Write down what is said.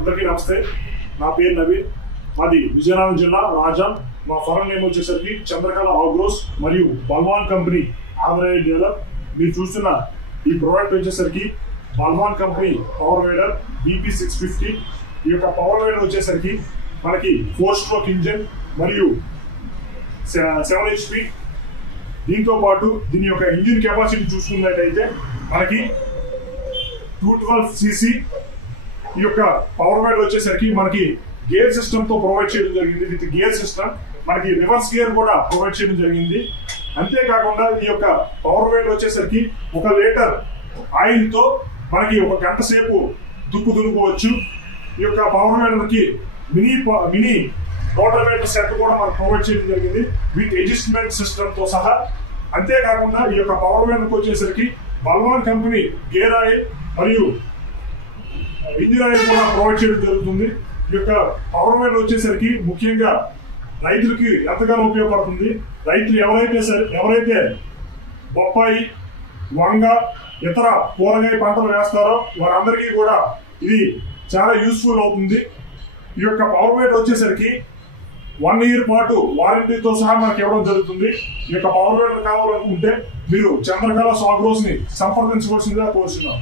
అందరికీ నమస్తే. నా పేరు నవీన్. మాది విజయనగరం జిల్లా రాజం. మా ఫారం నేమ్ వచ్చేసరికి చంద్రకళ ఆగ్రోస్ మరియు బల్వాన్ కంపెనీ ఆథరైజ్డ్ డీలర్. మీరు చూస్తున్న ఈ ప్రోడక్ట్ వచ్చేసరికి బల్వాన్ కంపెనీ పవర్ వైడర్ BP650. ఈ యొక్క పవర్ వైడర్ వచ్చేసరికి మనకి 4 స్ట్రోక్ ఇంజిన్ మరియు 7 HP. దీంతో పాటు దీని యొక్క ఇంజిన్ కెపాసిటీ చూసుకున్నట్టయితే మనకి 212cc. ఈ యొక్క పవర్ వైడర్ వచ్చేసరికి మనకి గేర్ సిస్టమ్ తో ప్రొవైడ్ చేయడం జరిగింది. విత్ గేర్ సిస్టమ్ మనకి రివర్స్ గేర్ కూడా ప్రొవైడ్ చేయడం జరిగింది. అంతేకాకుండా ఈ యొక్క పవర్ వైడర్ వచ్చేసరికి 1 లీటర్ ఆయిల్ తో మనకి 1 గంట సేపు దున్నుకోవచ్చు. ఈ యొక్క పవర్ వైడర్ కి మినీ రోటోవేటర్ సెట్ కూడా మనకు ప్రొవైడ్ చేయడం జరిగింది విత్ అడ్జస్ట్మెంట్ సిస్టమ్ తో సహా. అంతేకాకుండా ఈ యొక్క పవర్ వైడర్ వచ్చేసరికి బల్వాన్ కంపెనీ గేర్ ఆయిల్ మరియు ఇంజిన్ ఆయిల్ కూడా ప్రొవైడ్ చేయడం జరుగుతుంది. ఈ యొక్క పవర్ వైడర్ వచ్చేసరికి ముఖ్యంగా రైతులకి ఎంతగానో ఉపయోగపడుతుంది. రైతులు ఎవరైతే బొప్పాయి, వంగ, ఇతర కూరగాయ పంటలు వేస్తారో వారందరికీ కూడా ఇది చాలా యూస్ఫుల్ అవుతుంది. ఈ యొక్క పవర్ వైడర్ వచ్చేసరికి 1 year పాటు వారంటీతో సహా మనకి ఇవ్వడం జరుగుతుంది. ఈ యొక్క పవర్ వైడర్ కావాలనుకుంటే మీరు చంద్రకళ ఆగ్రోస్ ని సంప్రదించవలసిందిగా కోరుతున్నాం.